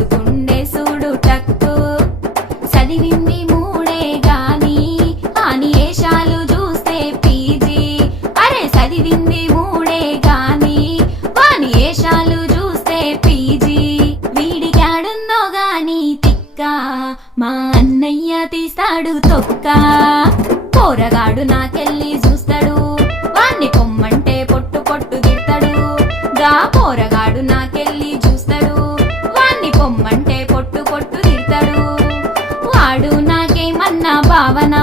వేసుకుండే సూడు టక్కు చదివింది మూడే గాని అని ఏషాలు చూస్తే పీజీ అరే చదివింది మూడే గాని వాని ఏషాలు చూస్తే పీజీ వీడికాడుందో గాని తిక్క మా అన్నయ్య తీస్తాడు తొక్క పోరగాడు నాకెళ్ళి చూస్తాడు వాణ్ణి పొమ్మంటే పొట్టు పొట్టు తిడతాడు గా పోరగాడు నాకెళ్ళి చూస్తాడు వాణ్ణి పొమ్మంటే పొట్టు పొట్టు తిడతాడు వాడు నాకేమన్నా భావన